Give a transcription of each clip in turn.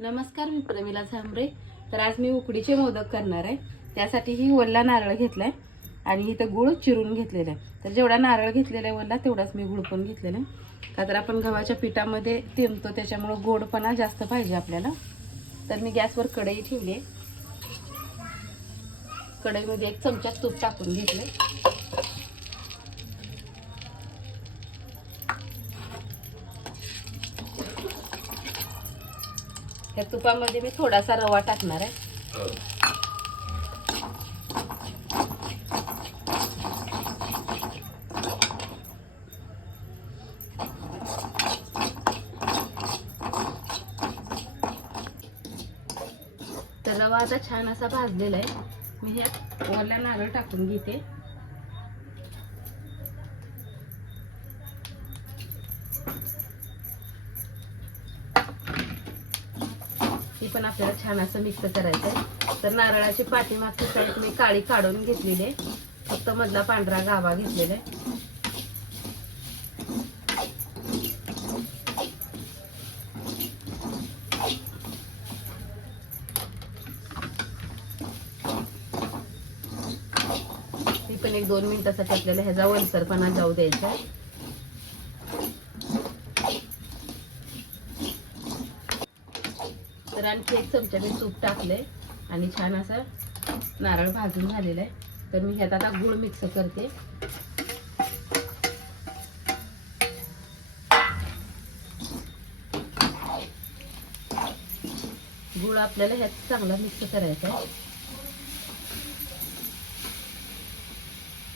नमस्कार मी प्रमिला झांबरे. तर आज मी उकडीचे मोदक करणार आहे. त्यासाठी ही वल्ला नारळ आहे आणि इथं गुळ चिरून घेतलेला आहे. तर जेवढा नारळ घेतलेला आहे वल्ला तेवढाच मी गुळ पण घेतलेला आहे. का तर आपण गव्हाच्या पिठामध्ये तेमतो त्याच्यामुळं गोडपणा जास्त पाहिजे आपल्याला. तर मी गॅसवर कढई ठेवली आहे. कढईमध्ये एक चमचा तूप टाकून घेतले या तुपामध्ये मी थोडासा रवा टाकणार आहे. तर रवा आता छान असा भाजलेला आहे. मी हे ओला नारळ टाकून घेते. ही पण आपल्याला छान असं मिक्स करायचं आहे तर नारळाची पाठीमागची साईड मी काळी काढून घेतलेली आहे. फक्त मधला पांढरा गावा घेतलेला आहे. पण एक दोन मिनिटासाठी आपल्याला ह्याचा वलसरपणा जाऊ द्यायचा आहे आणखी एक चमचा मी तूप टाकले आणि छान असा नारळ भाजून झालेला आहे. तर मी ह्यात आता गुळ मिक्स करते. गुळ आपल्याला ह्यात चांगला मिक्स करायचा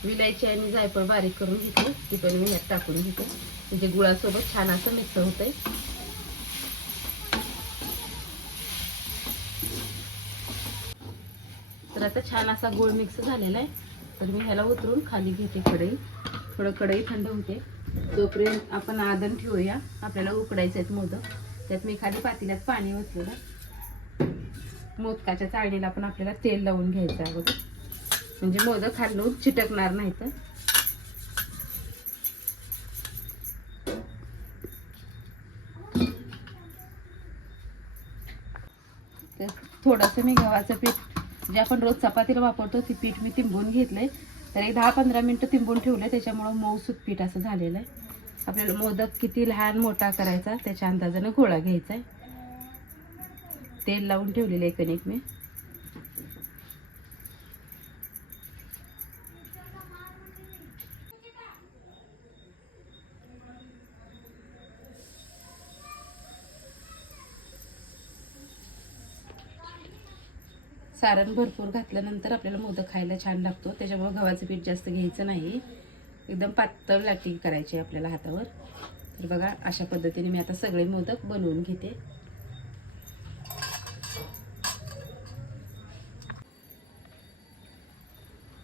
विलायची आणि जायफळ बारीक करून घेते ती पण मी ह्यात टाकून घेते. म्हणजे गुळासोबत छान असं मिक्स होतंय. तर आता छान असा गोळ मिक्स झालेला आहे. तर मी ह्याला उतरून खाली घेते कढई. थोडं कढई थंड होते. तोपर्यंत आपण आदन ठेवूया आपल्याला उकडायचे आहेत मोदक त्यात मी खाली पातेल्यात पाणी ओतलेलं. मोदकाच्या चाळणीला पण आपल्याला तेल लावून घ्यायचं अगोदर म्हणजे मोदक खाल्लो चिटकणार नाही तर. तर थोडंसं मी गव्हाचं पीठ जे आपण रोज चपातीला वापरतो ती पीठ मी तिंबून घेतलंय. तर एक दहा पंधरा मिनटं तिंबून ठेवलंय त्याच्यामुळं मऊसूत पीठ असं झालेलं आहे. आपल्याला मोदक किती लहान मोठा करायचा त्याच्या अंदाजानं गोळा घ्यायचा आहे. तेल लावून ठेवलेलं आहे कणिक मी. सारण भरपूर घातल्यानंतर आपल्याला मोदक खायला छान लागतो. त्याच्यामुळे गव्हाचं पीठ जास्त घ्यायचं नाही. एकदम पातळ लाटी करायची आपल्याला हातावर. तर बघा अशा पद्धतीने मी आता सगळे मोदक बनवून घेते.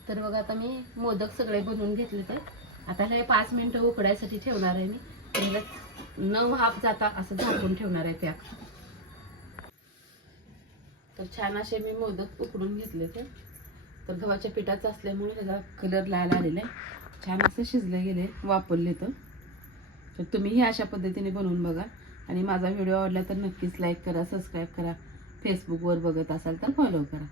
तर बघा आता मी मोदक सगळे बनवून घेतले तर आता हे पाच मिनिटं उकडायसाठी ठेवणार आहे मी. न वाफ जाता असं झाकून ठेवणार आहे पॅक. तर छान असे मी मोदक उकडून घेतले ते. तर गव्हाच्या पिठाचं असल्यामुळे त्याचा कलर लाल आलेला आहे. छान असं शिजले गेले वापरले तर. तर तुम्हीही अशा पद्धतीने बनवून बघा. आणि माझा व्हिडिओ आवडला तर नक्कीच लाईक करा सबस्क्राईब करा. फेसबुकवर बघत असाल तर फॉलो करा.